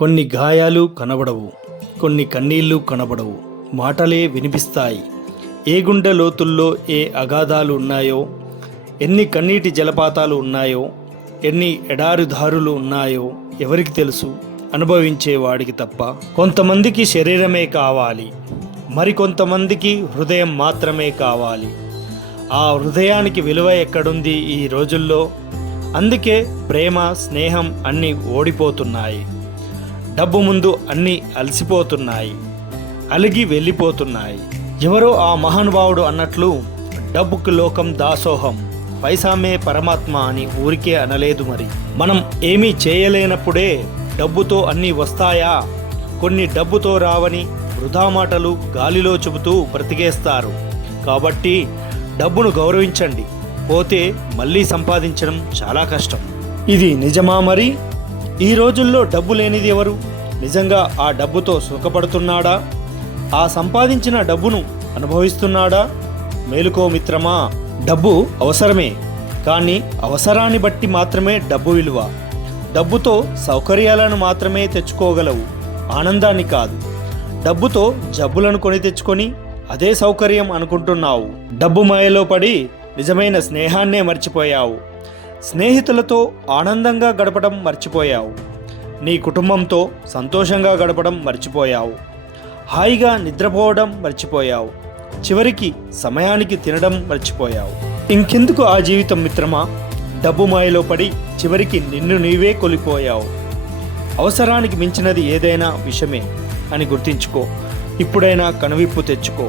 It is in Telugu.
కొన్ని గాయాలు కనబడవు, కొన్ని కన్నీళ్లు కనబడవు, మాటలే వినిపిస్తాయి. ఏ గుండె లోతుల్లో ఏ అగాధాలు ఉన్నాయో, ఎన్ని కన్నీటి జలపాతాలు ఉన్నాయో, ఎన్ని ఎడారిదారులు ఉన్నాయో ఎవరికి తెలుసు? అనుభవించేవాడికి తప్ప. కొంతమందికి శరీరమే కావాలి, మరికొంతమందికి హృదయం మాత్రమే కావాలి. ఆ హృదయానికి విలువ ఎక్కడుంది ఈ రోజుల్లో? అందుకే ప్రేమ, స్నేహం అన్నీ ఓడిపోతున్నాయి. డబ్బు ముందు అన్నీ అలసిపోతున్నాయి, అలిగి వెళ్ళిపోతున్నాయి. ఎవరో ఆ మహానుభావుడు అన్నట్లు, డబ్బుకు లోకం దాసోహం, పైసామే పరమాత్మ అని ఊరికే అనలేదు. మరి మనం ఏమీ చేయలేనప్పుడే డబ్బుతో అన్నీ వస్తాయా? కొన్ని డబ్బుతో రావని వృధా మాటలు గాలిలో చెబుతూ బ్రతికేస్తారు. కాబట్టి డబ్బును గౌరవించండి, పోతే మళ్ళీ సంపాదించడం చాలా కష్టం. ఇది నిజమా? మరి ఈ రోజుల్లో డబ్బు లేనిది ఎవరు? నిజంగా ఆ డబ్బుతో సుఖపడుతున్నాడా? ఆ సంపాదించిన డబ్బును అనుభవిస్తున్నాడా? మేలుకో మిత్రమా, డబ్బు అవసరమే, కానీ అవసరాన్ని బట్టి మాత్రమే డబ్బు విలువ. డబ్బుతో సౌకర్యాలను మాత్రమే తెచ్చుకోగలవు, ఆనందాన్ని కాదు. డబ్బుతో జబ్బులను కొని తెచ్చుకొని అదే సౌకర్యం అనుకుంటున్నావు. డబ్బు మాయలో పడి నిజమైన స్నేహాన్నే మర్చిపోయావు. స్నేహితులతో ఆనందంగా గడపడం మర్చిపోయావు. నీ కుటుంబంతో సంతోషంగా గడపడం మర్చిపోయావు. హాయిగా నిద్రపోవడం మర్చిపోయావు. చివరికి సమయానికి తినడం మర్చిపోయావు. ఇంకెందుకు ఆ జీవితం మిత్రమా? డబ్బు మాయలో పడి చివరికి నిన్ను నీవే కోల్పోయావు. అవసరానికి మించినది ఏదైనా విషమే అని గుర్తించుకో. ఇప్పుడైనా కనువిప్పు తెచ్చుకో.